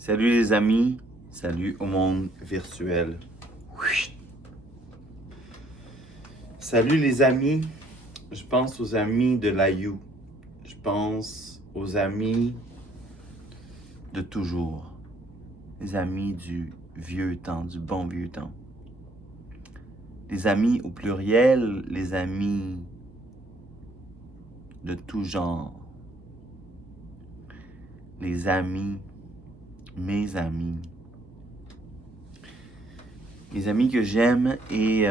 Salut les amis, salut au monde virtuel. Salut les amis, je pense aux amis de l'Aïou. Je pense aux amis de toujours. Les amis du vieux temps, du bon vieux temps. Les amis au pluriel, les amis de tout genre. Les amis, mes amis. Les amis que j'aime et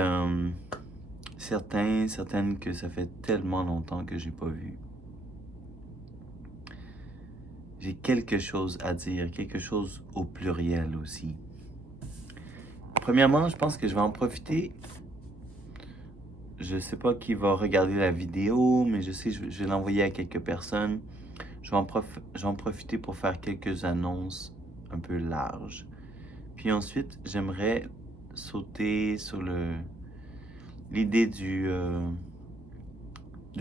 certaines que ça fait tellement longtemps que j'ai pas vu. J'ai quelque chose à dire, quelque chose au pluriel aussi. Premièrement, je pense que je vais en profiter. Je sais pas qui va regarder la vidéo, mais je sais que je vais l'envoyer à quelques personnes. Je vais en profiter pour faire quelques annonces un peu larges. Puis ensuite, j'aimerais sauter sur l'idée du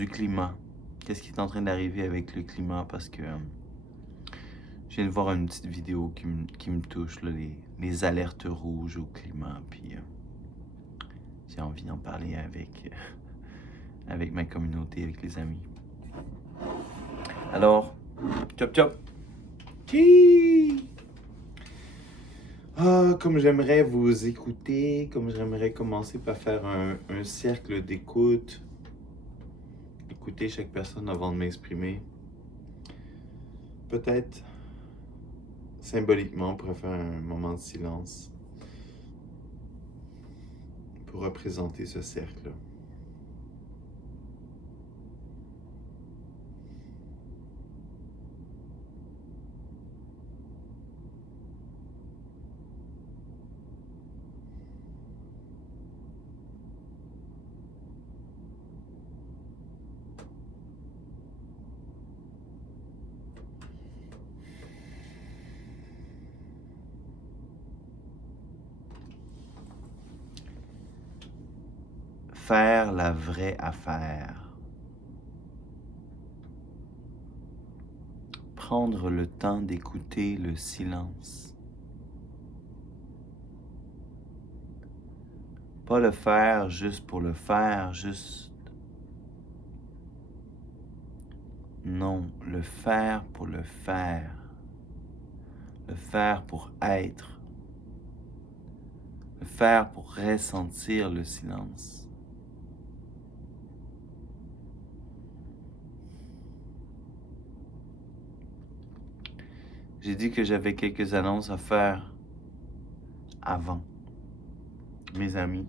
climat. Qu'est-ce qui est en train d'arriver avec le climat? Parce que je viens de voir une petite vidéo qui me touche, là, les alertes rouges au climat. Puis j'ai envie d'en parler avec ma communauté, avec les amis. Alors, chop chop! Qui? Comme j'aimerais vous écouter, comme j'aimerais commencer par faire un cercle d'écoute. Écouter chaque personne avant de m'exprimer. Peut-être, symboliquement, on pourrait faire un moment de silence pour représenter ce cercle-là. Faire la vraie affaire. Prendre le temps d'écouter le silence. Pas le faire juste pour le faire, juste... Non, le faire pour le faire. Le faire pour être. Le faire pour ressentir le silence. J'ai dit que j'avais quelques annonces à faire avant. Mes amis.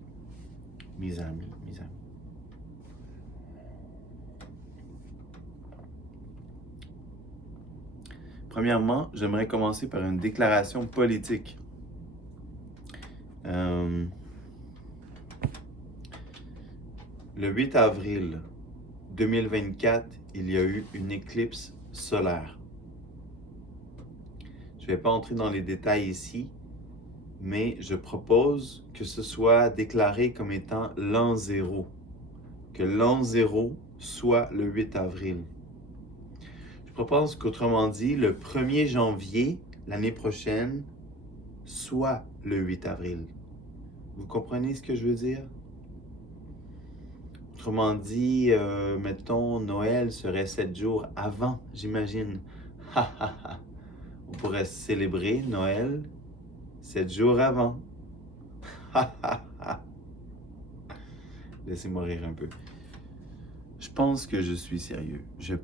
Premièrement, j'aimerais commencer par une déclaration politique. Le 8 avril 2024, il y a eu une éclipse solaire. Je ne vais pas entrer dans les détails ici, mais je propose que ce soit déclaré comme étant l'an zéro. Que l'an zéro soit le 8 avril. Je propose qu'autrement dit, le 1er janvier, l'année prochaine, soit le 8 avril. Vous comprenez ce que je veux dire? Autrement dit, mettons, Noël serait 7 jours avant, j'imagine. On pourrait célébrer Noël 7 jours avant. Laissez-moi rire un peu. Je pense que je suis sérieux. Je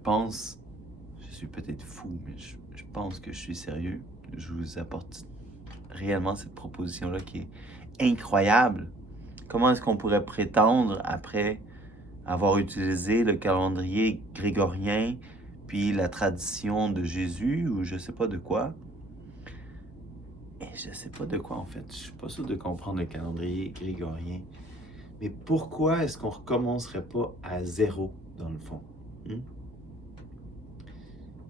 suis peut-être fou, mais je pense que je suis sérieux. Je vous apporte réellement cette proposition-là qui est incroyable. Comment est-ce qu'on pourrait prétendre, après avoir utilisé le calendrier grégorien, puis la tradition de Jésus, ou je sais pas de quoi. Et je sais pas de quoi en fait, je suis pas sûr de comprendre le calendrier grégorien. Mais pourquoi est-ce qu'on recommencerait pas à zéro, dans le fond?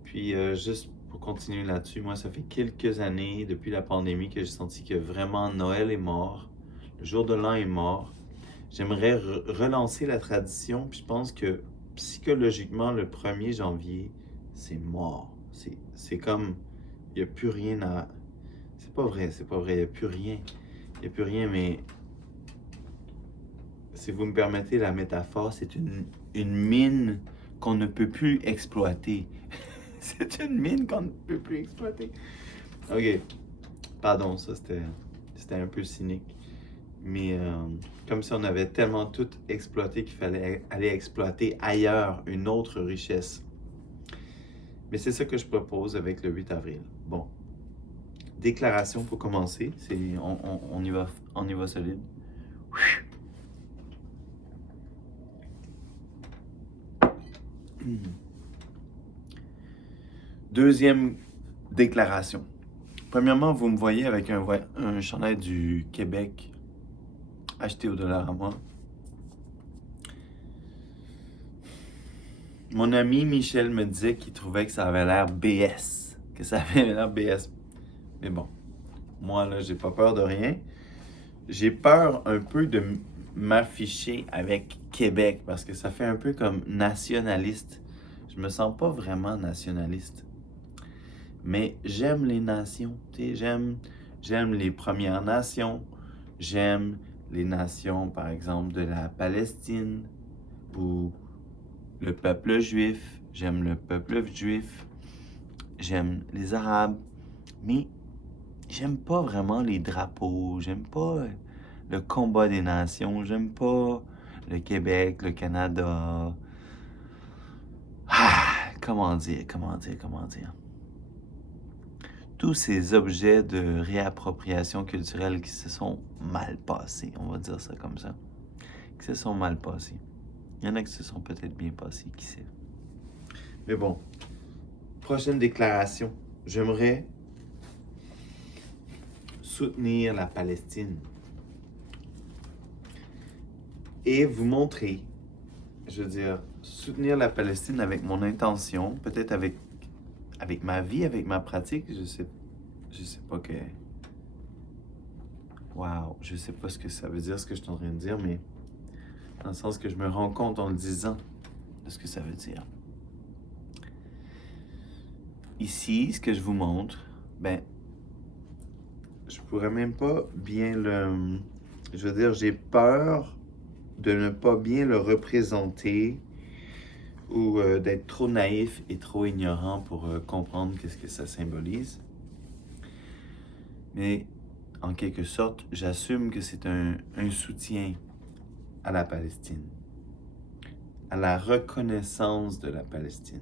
Puis juste pour continuer là-dessus, moi ça fait quelques années, depuis la pandémie, que j'ai senti que vraiment Noël est mort, le jour de l'an est mort. J'aimerais relancer la tradition, puis je pense que psychologiquement, le 1er janvier, c'est mort. C'est comme, il n'y a plus rien à... C'est pas vrai, il n'y a plus rien. Il n'y a plus rien, mais si vous me permettez la métaphore, c'est une mine qu'on ne peut plus exploiter. C'est une mine qu'on ne peut plus exploiter. Ok, pardon, ça c'était un peu cynique. Mais comme si on avait tellement tout exploité qu'il fallait aller exploiter ailleurs une autre richesse. Mais c'est ça que je propose avec le 8 avril. Bon, déclaration pour commencer. On y va solide. Deuxième déclaration. Premièrement, vous me voyez avec un chandail du Québec acheté au Dollarama. Mon ami Michel me disait qu'il trouvait que ça avait l'air BS. Que ça avait l'air BS. Mais bon, moi là, j'ai pas peur de rien. J'ai peur un peu de m'afficher avec Québec parce que ça fait un peu comme nationaliste. Je me sens pas vraiment nationaliste. Mais j'aime les nations, tu sais, j'aime les Premières Nations, j'aime les nations, par exemple, de la Palestine ou le peuple juif, j'aime le peuple juif, j'aime les Arabes, mais j'aime pas vraiment les drapeaux, j'aime pas le combat des nations, j'aime pas le Québec, le Canada. Comment dire? Tous ces objets de réappropriation culturelle qui se sont mal passés, on va dire ça comme ça, qui se sont mal passés. Il y en a qui se sont peut-être bien passés, qui sait. Mais bon, prochaine déclaration. J'aimerais soutenir la Palestine et vous montrer, je veux dire, soutenir la Palestine avec mon intention, peut-être avec ma vie, avec ma pratique, je sais pas que... Wow, je sais pas ce que ça veut dire, ce que je suis en train de dire, mais dans le sens que je me rends compte en le disant de ce que ça veut dire. Ici, ce que je vous montre, ben, je pourrais même pas bien le... Je veux dire, j'ai peur de ne pas bien le représenter ou d'être trop naïf et trop ignorant pour comprendre qu'est-ce que ça symbolise. Mais en quelque sorte, j'assume que c'est un soutien à la Palestine, à la reconnaissance de la Palestine.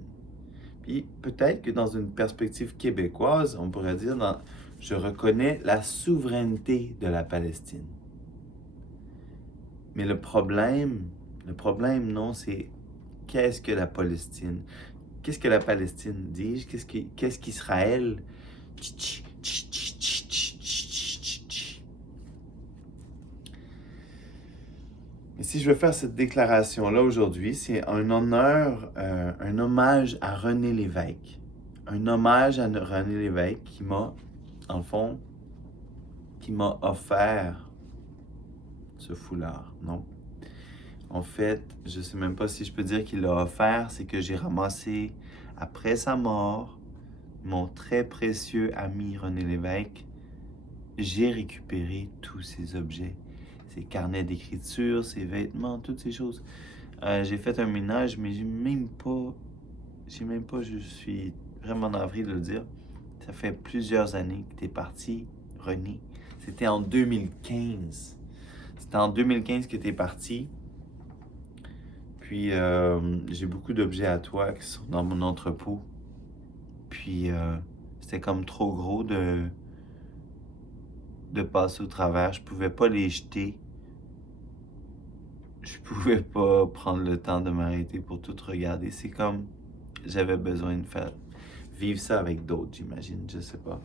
Puis peut-être que dans une perspective québécoise, on pourrait dire, je reconnais la souveraineté de la Palestine. Mais le problème, non, c'est qu'est-ce que la Palestine? Qu'est-ce que la Palestine, dis-je? Qu'est-ce qu'Israël? Et si je veux faire cette déclaration-là aujourd'hui, c'est un honneur, un hommage à René Lévesque. Un hommage à René Lévesque qui m'a, en fond, qui m'a offert ce foulard, non? En fait, je sais même pas si je peux dire qu'il l'a offert, c'est que j'ai ramassé, après sa mort, mon très précieux ami René Lévesque. J'ai récupéré tous ces objets, ces carnets d'écriture, ces vêtements, toutes ces choses. J'ai fait un ménage, mais je suis vraiment navré de le dire. Ça fait plusieurs années que t'es parti, René. C'était en 2015. C'était en 2015 que t'es parti. Puis j'ai beaucoup d'objets à toi qui sont dans mon entrepôt. Puis c'était comme trop gros de passer au travers. Je pouvais pas les jeter. Je pouvais pas prendre le temps de m'arrêter pour tout regarder. C'est comme j'avais besoin de vivre ça avec d'autres, j'imagine, je sais pas.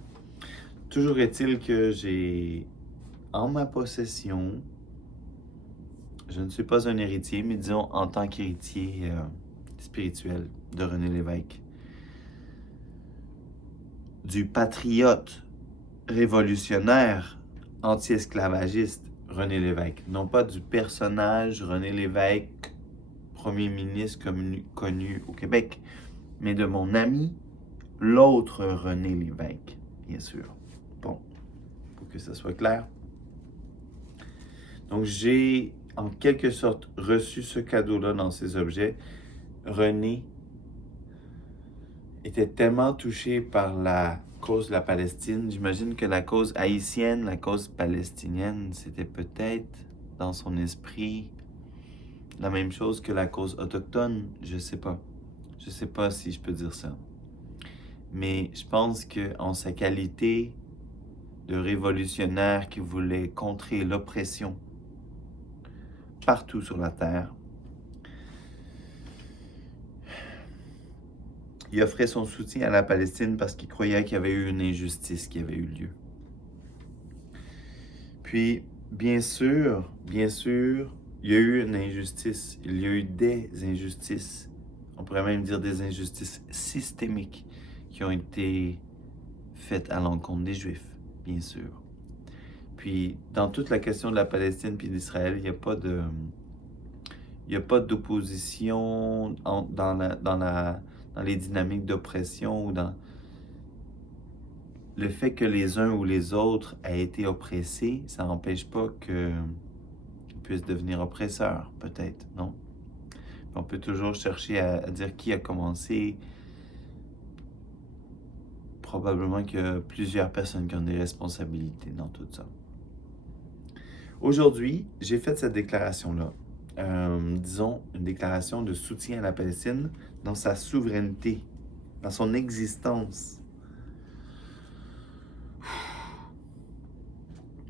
Toujours est-il que j'ai en ma possession, je ne suis pas un héritier, mais disons en tant qu'héritier spirituel de René Lévesque, du patriote révolutionnaire anti-esclavagiste René Lévesque, non pas du personnage René Lévesque, premier ministre connu au Québec, mais de mon ami, l'autre René Lévesque, bien sûr. Bon, pour que ça soit clair. Donc, j'ai en quelque sorte reçu ce cadeau-là dans ces objets. René était tellement touché par la cause de la Palestine. J'imagine que la cause haïtienne, la cause palestinienne, c'était peut-être dans son esprit la même chose que la cause autochtone. Je sais pas. Je sais pas si je peux dire ça. Mais je pense qu'en sa qualité de révolutionnaire qui voulait contrer l'oppression partout sur la terre, il offrait son soutien à la Palestine parce qu'il croyait qu'il y avait eu une injustice qui avait eu lieu. Puis, bien sûr, il y a eu une injustice. Il y a eu des injustices. On pourrait même dire des injustices systémiques qui ont été faites à l'encontre des Juifs, bien sûr. Puis, dans toute la question de la Palestine puis d'Israël, il n'y a pas d'opposition dans les dynamiques d'oppression ou dans le fait que les uns ou les autres aient été oppressés, ça n'empêche pas qu'ils puissent devenir oppresseurs, peut-être, non? On peut toujours chercher à dire qui a commencé. Probablement qu'il y a plusieurs personnes qui ont des responsabilités dans tout ça. Aujourd'hui, j'ai fait cette déclaration-là. Disons, une déclaration de soutien à la Palestine dans sa souveraineté, dans son existence.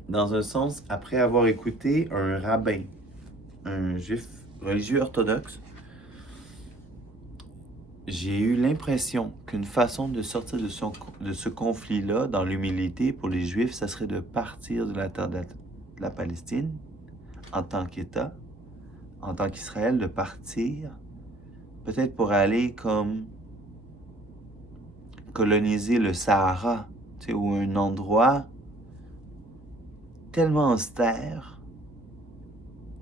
Dans un sens, après avoir écouté un rabbin, un juif religieux orthodoxe, j'ai eu l'impression qu'une façon de sortir de ce conflit-là, dans l'humilité pour les Juifs, ça serait de partir de la terre de la Palestine en tant qu'État, en tant qu'Israël, de partir, peut-être pour aller comme coloniser le Sahara, ou un endroit tellement austère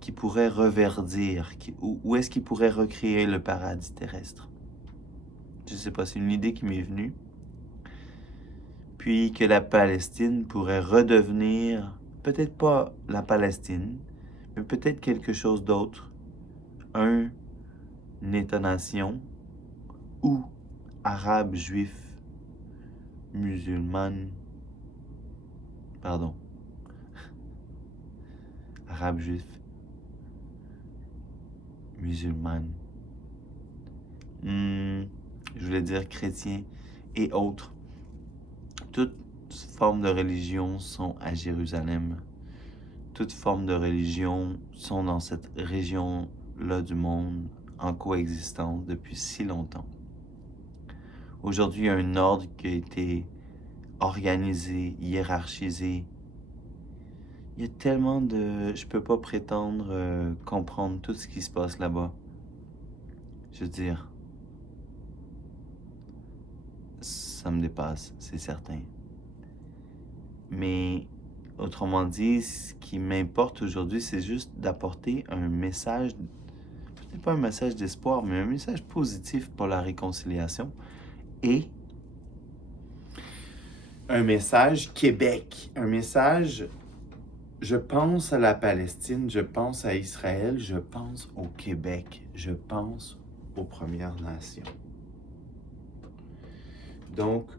qui pourrait reverdir, où est-ce qu'il pourrait recréer le paradis terrestre. Je sais pas, c'est une idée qui m'est venue. Puis que la Palestine pourrait redevenir, peut-être pas la Palestine, mais peut-être quelque chose d'autre, un État-nation ou arabe, juif, musulmane, pardon, arabe, juif, musulmane, je voulais dire chrétien et autres. Toutes formes de religion sont à Jérusalem. Toutes formes de religion sont dans cette région-là du monde en coexistence depuis si longtemps. Aujourd'hui, il y a un ordre qui a été organisé, hiérarchisé. Il y a tellement de... Je peux pas prétendre comprendre tout ce qui se passe là-bas. Je veux dire, ça me dépasse, c'est certain. Mais autrement dit, ce qui m'importe aujourd'hui, c'est juste d'apporter un message, peut-être pas un message d'espoir, mais un message positif pour la réconciliation et un message Québec, un message, je pense à la Palestine, je pense à Israël, je pense au Québec, je pense aux Premières Nations. Donc,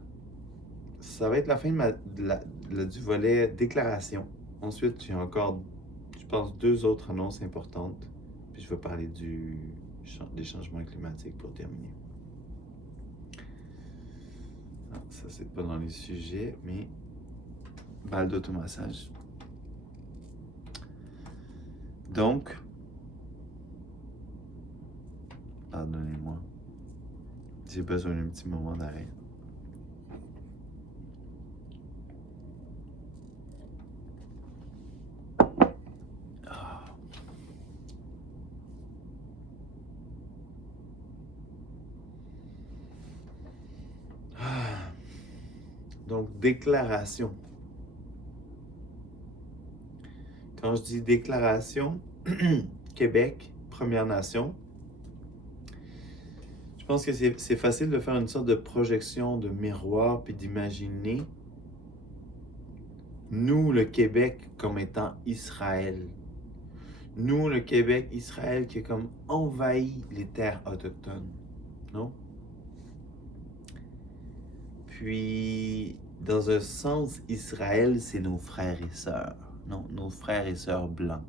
ça va être la fin du volet déclaration. Ensuite, j'ai encore, je pense, 2 autres annonces importantes. Puis je vais parler des changements climatiques pour terminer. Non, ça, c'est pas dans les sujets, mais balle d'automassage. Donc, pardonnez-moi, j'ai besoin d'un petit moment d'arrêt. Donc, déclaration. Quand je dis déclaration, Québec, Première Nation, je pense que c'est facile de faire une sorte de projection de miroir puis d'imaginer Nous, le Québec, comme étant Israël. Nous, le Québec, Israël, qui a comme envahi les terres autochtones. Non? Puis, dans un sens, Israël, c'est nos frères et sœurs. Non, nos frères et sœurs blancs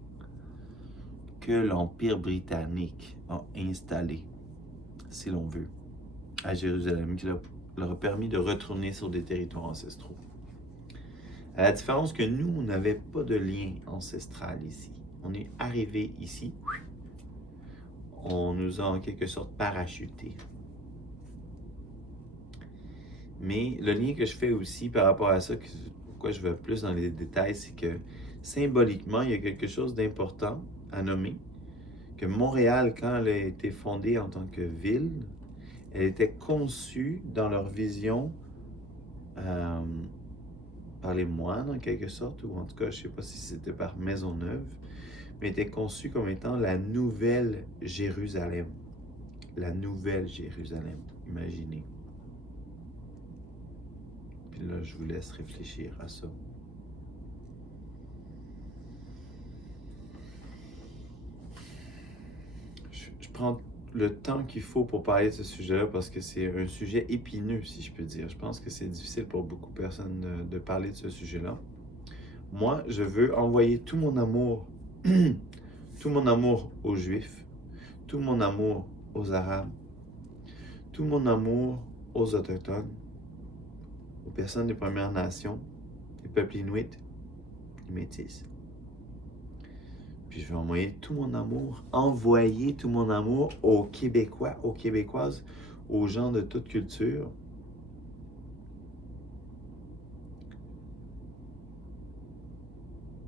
que l'Empire britannique a installé, si l'on veut, à Jérusalem, qui leur a permis de retourner sur des territoires ancestraux. À la différence que nous, on n'avait pas de lien ancestral ici. On est arrivé ici, on nous a en quelque sorte parachutés. Mais le lien que je fais aussi par rapport à ça, pourquoi je vais plus dans les détails, c'est que symboliquement, il y a quelque chose d'important à nommer, que Montréal, quand elle a été fondée en tant que ville, elle était conçue dans leur vision par les moines en quelque sorte, ou en tout cas, je ne sais pas si c'était par Maisonneuve, mais était conçue comme étant la nouvelle Jérusalem. La nouvelle Jérusalem, imaginez. Puis là, je vous laisse réfléchir à ça. Je prends le temps qu'il faut pour parler de ce sujet-là parce que c'est un sujet épineux, si je peux dire. Je pense que c'est difficile pour beaucoup de personnes de parler de ce sujet-là. Moi, je veux envoyer tout mon amour, tout mon amour aux Juifs, tout mon amour aux Arabes, tout mon amour aux Autochtones, aux personnes des Premières Nations, les peuples inuits, les Métis. Puis je vais envoyer tout mon amour aux Québécois, aux Québécoises, aux gens de toute culture.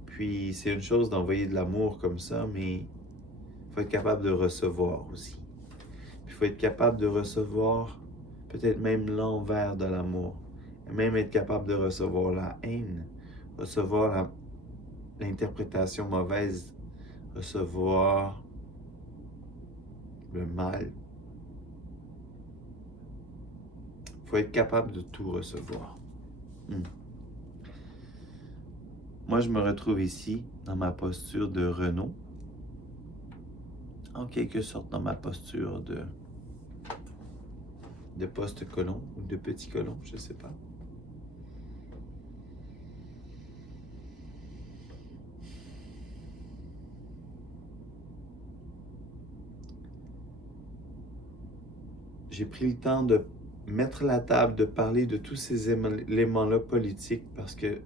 Puis c'est une chose d'envoyer de l'amour comme ça, mais il faut être capable de recevoir aussi. Puis il faut être capable de recevoir peut-être même l'envers de l'amour. Et même être capable de recevoir la haine, recevoir l'interprétation mauvaise, recevoir le mal. Il faut être capable de tout recevoir. Moi, je me retrouve ici, dans ma posture de Renaud, en quelque sorte dans ma posture de post-colon ou de petit colon, je ne sais pas. J'ai pris le temps de mettre la table, de parler de tous ces éléments-là politiques parce que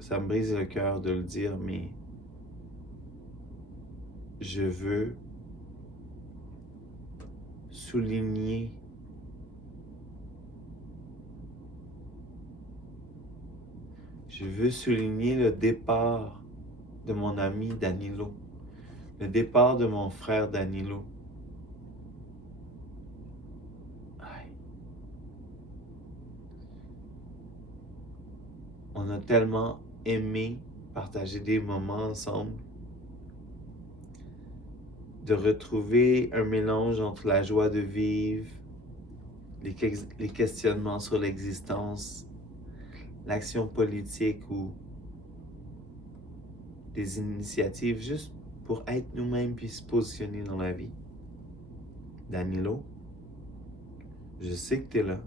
ça me brise le cœur de le dire, mais je veux souligner le départ de mon ami Danilo, le départ de mon frère Danilo. On a tellement aimé partager des moments ensemble, de retrouver un mélange entre la joie de vivre, les questionnements sur l'existence, l'action politique ou des initiatives juste pour être nous-mêmes puis se positionner dans la vie. Danilo, je sais que tu es là,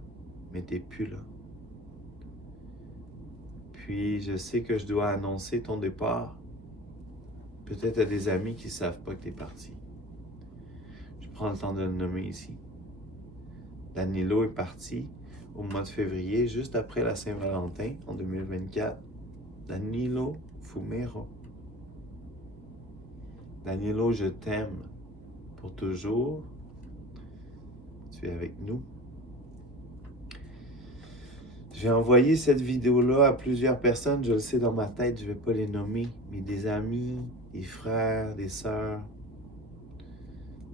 mais tu n'es plus là. Puis je sais que je dois annoncer ton départ. Peut-être à des amis qui ne savent pas que tu es parti. Je prends le temps de le nommer ici. Danilo est parti au mois de février, juste après la Saint-Valentin, en 2024. Danilo Fumero. Danilo, je t'aime pour toujours. Tu es avec nous. Je vais envoyer cette vidéo-là à plusieurs personnes, je le sais dans ma tête, je ne vais pas les nommer, mais des amis, des frères, des sœurs,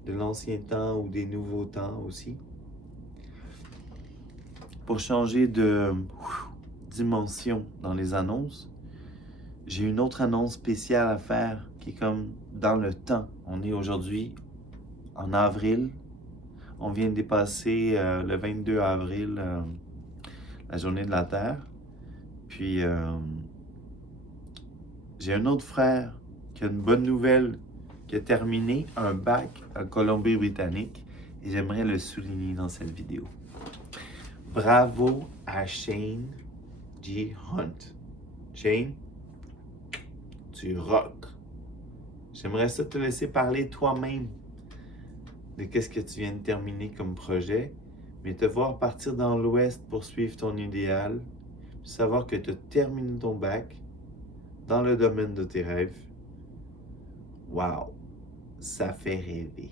de l'ancien temps ou des nouveaux temps aussi. Pour changer de dimension dans les annonces, j'ai une autre annonce spéciale à faire qui est comme dans le temps. On est aujourd'hui en avril. On vient de dépasser le 22 avril, la journée de la Terre. Puis J'ai un autre frère qui a une bonne nouvelle, qui a terminé un bac en Colombie-Britannique et j'aimerais le souligner dans cette vidéo. Bravo à Shane G. Hunt. Shane, tu rock. J'aimerais ça te laisser parler toi-même de qu'est-ce que tu viens de terminer comme projet, mais te voir partir dans l'Ouest pour suivre ton idéal, puis savoir que tu as terminé ton bac dans le domaine de tes rêves. Wow, ça fait rêver.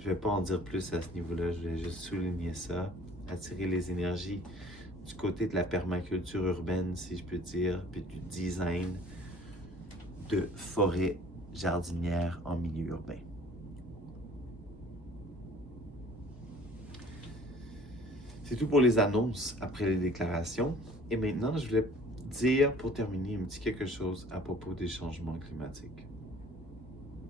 Je ne vais pas en dire plus à ce niveau-là, je vais juste souligner ça, attirer les énergies du côté de la permaculture urbaine, si je peux dire, puis du design de forêts jardinières en milieu urbain. C'est tout pour les annonces après les déclarations. Et maintenant, je voulais dire, pour terminer, un petit quelque chose à propos des changements climatiques.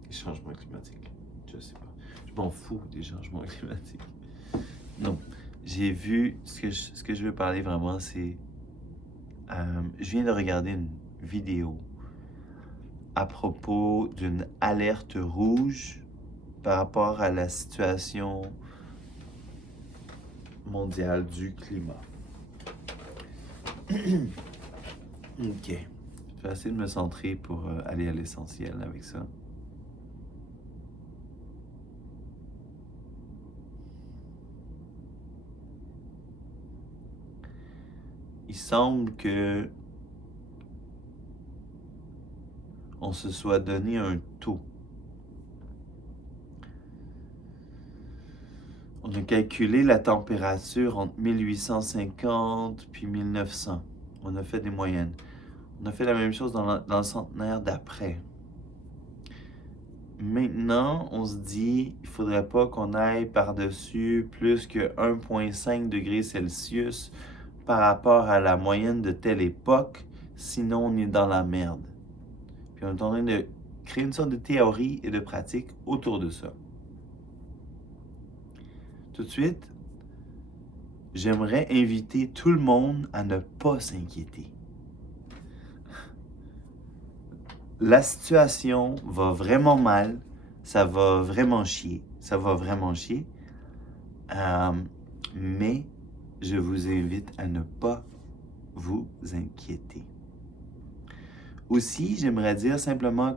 Les changements climatiques, je sais pas. Je m'en fous des changements climatiques. Non, j'ai vu, ce que je veux parler vraiment, c'est... je viens de regarder une vidéo à propos d'une alerte rouge par rapport à la situation mondiale du climat. Ok. Je vais essayer de me centrer pour aller à l'essentiel avec ça. Il semble que on se soit donné un taux. On a calculé la température entre 1850 puis 1900. On a fait des moyennes. On a fait la même chose dans le centenaire d'après. Maintenant, on se dit, il ne faudrait pas qu'on aille par-dessus plus que 1,5 degrés Celsius par rapport à la moyenne de telle époque, sinon on est dans la merde. Puis on est en train de créer une sorte de théorie et de pratique autour de ça. Tout de suite, j'aimerais inviter tout le monde à ne pas s'inquiéter. La situation va vraiment mal, ça va vraiment chier, mais je vous invite à ne pas vous inquiéter. Aussi, j'aimerais dire simplement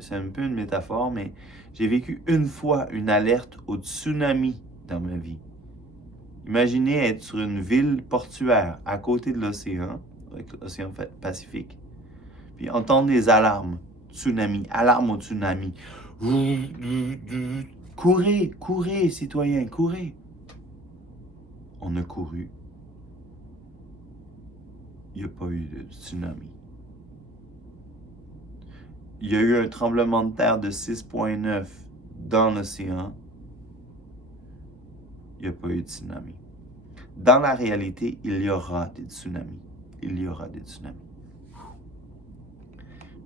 c'est un peu une métaphore, mais j'ai vécu une fois une alerte au tsunami dans ma vie. Imaginez être sur une ville portuaire à côté de l'océan, avec l'océan Pacifique, puis entendre des alarmes, tsunami, alarme au tsunami. Courez, courez, citoyens, courez. On a couru. Il n'y a pas eu de tsunami. Il y a eu un tremblement de terre de 6,9 dans l'océan. Il n'y a pas eu de tsunami. Dans la réalité, il y aura des tsunamis. Il y aura des tsunamis.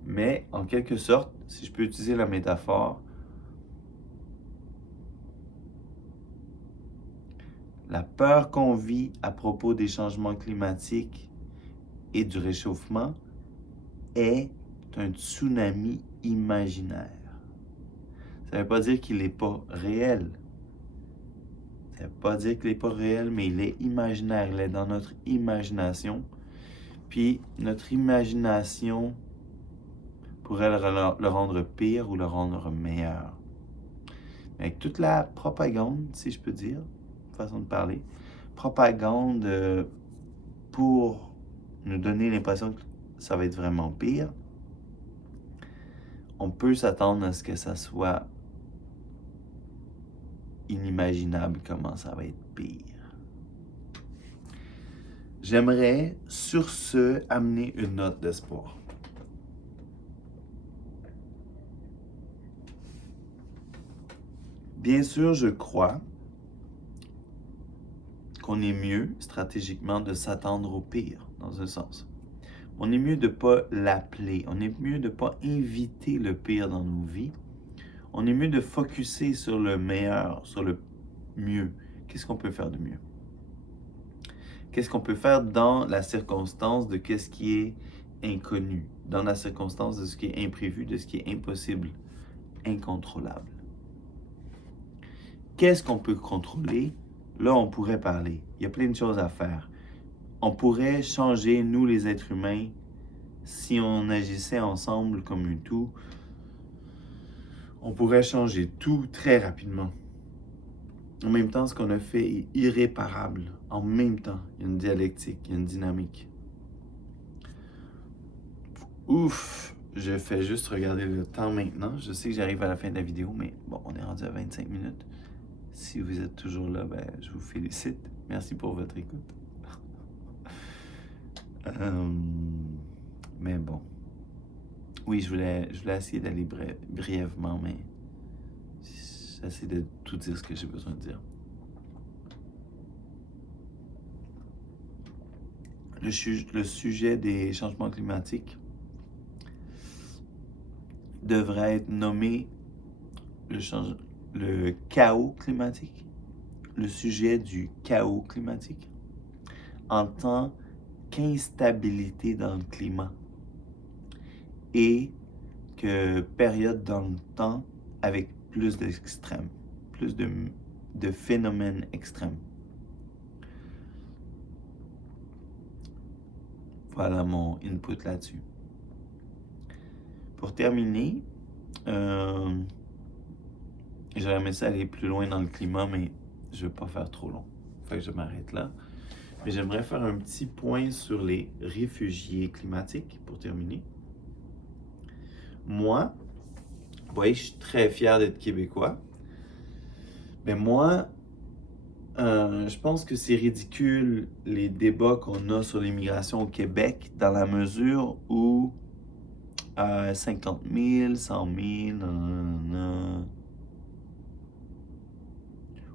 Mais, en quelque sorte, si je peux utiliser la métaphore, la peur qu'on vit à propos des changements climatiques et du réchauffement est un tsunami imaginaire. Ça ne veut pas dire qu'il n'est pas réel. Ça ne veut pas dire qu'il n'est pas réel, mais il est imaginaire. Il est dans notre imagination. Puis notre imagination pourrait le rendre pire ou le rendre meilleur. Mais avec toute la propagande, si je peux dire, façon de parler, propagande pour nous donner l'impression que ça va être vraiment pire, on peut s'attendre à ce que ça soit inimaginable comment ça va être pire. J'aimerais, sur ce, amener une note d'espoir. Bien sûr, je crois qu'on est mieux, stratégiquement, de s'attendre au pire, dans un sens. On est mieux de ne pas l'appeler. On est mieux de ne pas inviter le pire dans nos vies. On est mieux de focusser sur le meilleur, sur le mieux. Qu'est-ce qu'on peut faire de mieux? Qu'est-ce qu'on peut faire dans la circonstance de qu'est-ce qui est inconnu, dans la circonstance de ce qui est imprévu, de ce qui est impossible, incontrôlable. Qu'est-ce qu'on peut contrôler? Là, on pourrait parler. Il y a plein de choses à faire. On pourrait changer, nous les êtres humains, si on agissait ensemble comme un tout, on pourrait changer tout très rapidement. En même temps, ce qu'on a fait est irréparable. En même temps, il y a une dialectique, il y a une dynamique. Ouf, je fais juste regarder le temps maintenant. Je sais que j'arrive à la fin de la vidéo, mais bon, on est rendu à 25 minutes. Si vous êtes toujours là, ben, je vous félicite. Merci pour votre écoute. Mais bon. Oui, je voulais essayer d'aller brièvement, mais j'essaie de tout dire ce que j'ai besoin de dire. Le sujet des changements climatiques devrait être nommé le chaos climatique, le sujet du chaos climatique, en tant qu'instabilité dans le climat et que période dans le temps avec plus d'extrêmes, plus de phénomènes extrêmes. Voilà mon input là-dessus. Pour terminer, j'aurais aimé ça aller plus loin dans le climat, mais je ne veux pas faire trop long. Fait que je m'arrête là. Mais j'aimerais faire un petit point sur les réfugiés climatiques pour terminer. Moi, vous voyez, je suis très fier d'être québécois. Mais moi, je pense que c'est ridicule les débats qu'on a sur l'immigration au Québec dans la mesure où 50 000, 100 000,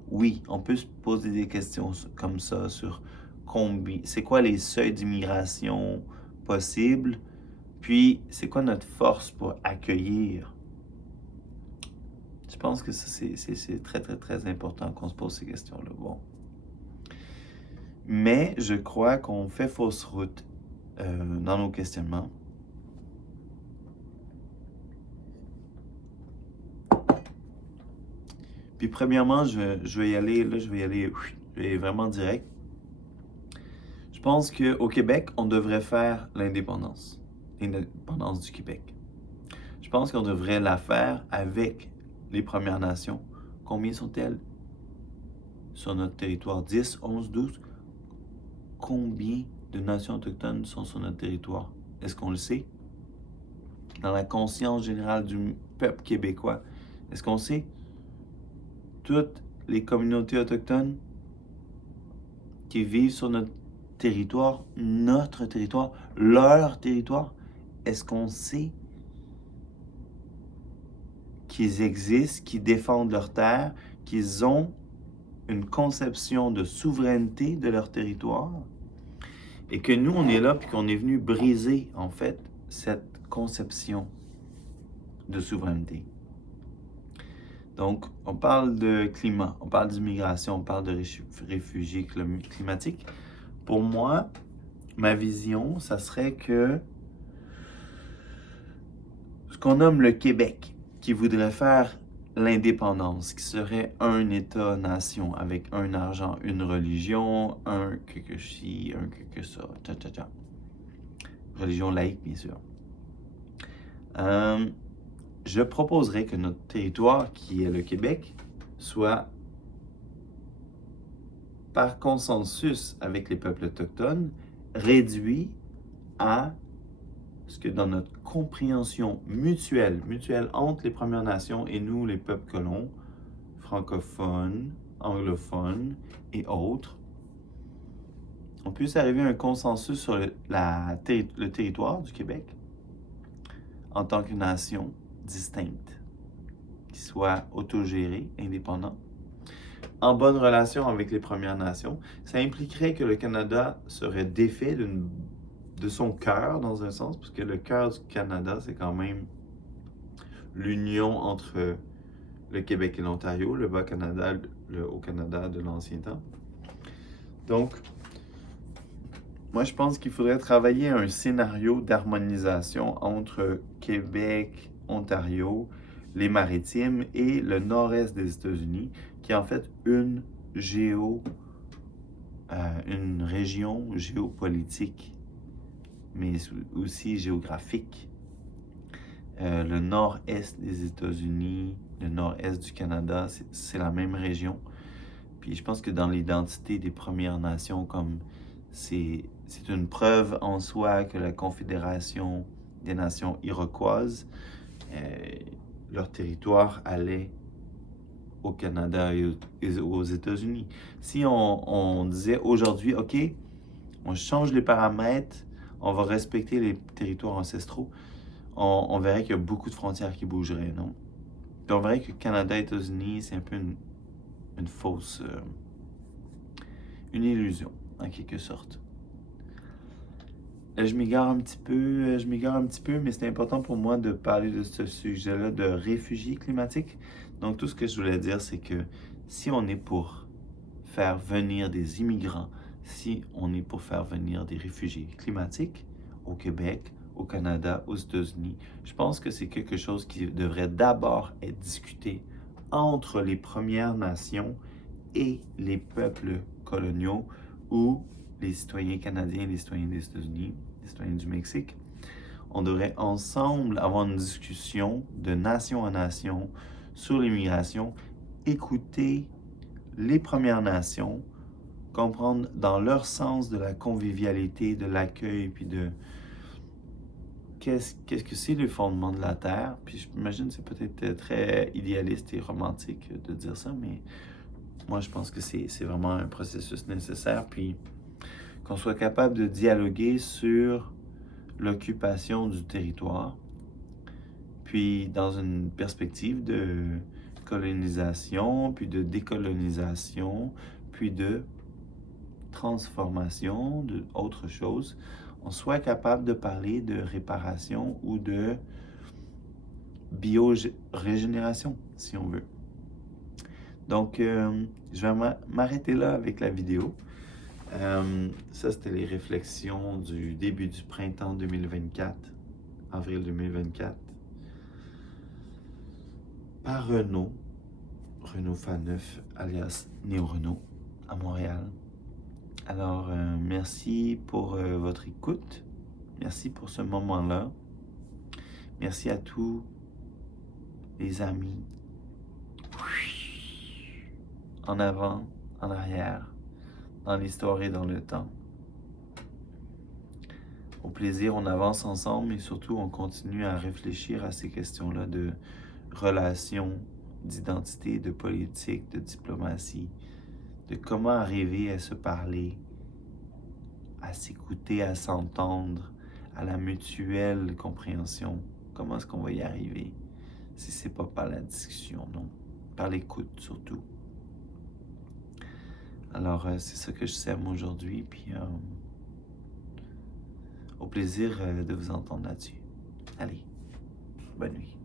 oui, on peut se poser des questions comme ça sur combien, c'est quoi les seuils d'immigration possibles, puis c'est quoi notre force pour accueillir. Je pense que ça, c'est très, très, très important qu'on se pose ces questions-là. Bon. Mais je crois qu'on fait fausse route dans nos questionnements. Puis premièrement, je vais y aller vraiment direct. Je pense qu'au Québec, on devrait faire l'indépendance du Québec. Je pense qu'on devrait la faire avec les Premières Nations. Combien sont-elles sur notre territoire? 10, 11, 12? Combien de nations autochtones sont sur notre territoire? Est-ce qu'on le sait? Dans la conscience générale du peuple québécois, est-ce qu'on sait? Toutes les communautés autochtones qui vivent sur notre territoire, leur territoire, est-ce qu'on sait qu'ils existent, qu'ils défendent leur terre, qu'ils ont une conception de souveraineté de leur territoire et que nous, on est là puis qu'on est venu briser, en fait, cette conception de souveraineté. Donc, on parle de climat, on parle d'immigration, on parle de réfugiés climatiques. Pour moi, ma vision, ça serait que ce qu'on nomme le Québec, qui voudrait faire l'indépendance, qui serait un État-nation avec un argent, une religion, un que ci, un que ça, religion laïque, bien sûr. Je proposerais que notre territoire, qui est le Québec, soit par consensus avec les peuples autochtones, réduit à ce que dans notre compréhension mutuelle entre les Premières Nations et nous, les peuples colons, francophones, anglophones et autres, on puisse arriver à un consensus sur le territoire du Québec en tant que nation distincte, qui soit autogérée, indépendante, en bonne relation avec les Premières Nations. Ça impliquerait que le Canada serait défait de son cœur, dans un sens, parce que le cœur du Canada, c'est quand même l'union entre le Québec et l'Ontario, le Bas-Canada, le Haut-Canada de l'ancien temps. Donc, Moi, je pense qu'il faudrait travailler un scénario d'harmonisation entre Québec, Ontario, les Maritimes et le nord-est des États-Unis, qui est en fait une région géopolitique, mais aussi géographique. Le nord-est des États-Unis, le nord-est du Canada, c'est la même région. Puis je pense que dans l'identité des Premières Nations, comme c'est une preuve en soi que la Confédération des Nations iroquoises, leur territoire allait au Canada et aux États-Unis. Si on disait aujourd'hui, OK, on change les paramètres, on va respecter les territoires ancestraux, on verrait qu'il y a beaucoup de frontières qui bougeraient, non? Puis on verrait que Canada et États-Unis, c'est un peu une fausse... une illusion, en quelque sorte. Je m'égare un petit peu, mais c'est important pour moi de parler de ce sujet-là de réfugiés climatiques. Donc, tout ce que je voulais dire, c'est que si on est pour faire venir des immigrants, si on est pour faire venir des réfugiés climatiques au Québec, au Canada, aux États-Unis, je pense que c'est quelque chose qui devrait d'abord être discuté entre les Premières Nations et les peuples coloniaux ou les citoyens canadiens, les citoyens des États-Unis, les citoyens du Mexique. On devrait ensemble avoir une discussion de nation à nation sur l'immigration, écouter les Premières Nations, comprendre dans leur sens de la convivialité, de l'accueil, puis de qu'est-ce que c'est le fondement de la Terre. Puis j'imagine que c'est peut-être très idéaliste et romantique de dire ça, mais moi je pense que c'est vraiment un processus nécessaire. Puis qu'on soit capable de dialoguer sur l'occupation du territoire, puis dans une perspective de colonisation, puis de décolonisation, puis de transformation, de autre chose, on soit capable de parler de réparation ou de biorégénération, si on veut. Donc, je vais m'arrêter là avec la vidéo. Ça, c'était les réflexions du début du printemps 2024, avril 2024, par Renaud Faneuf, alias Néo Renaud, à Montréal. Alors, merci pour votre écoute. Merci pour ce moment-là. Merci à tous les amis. En avant, en arrière, dans l'histoire et dans le temps. Au plaisir, on avance ensemble et surtout, on continue à réfléchir à ces questions-là de relations, d'identité, de politique, de diplomatie, de comment arriver à se parler, à s'écouter, à s'entendre, à la mutuelle compréhension. Comment est-ce qu'on va y arriver si c'est pas par la discussion, non? Par l'écoute surtout. Alors, c'est ça que je sème aujourd'hui, puis au plaisir de vous entendre là-dessus. Allez, bonne nuit.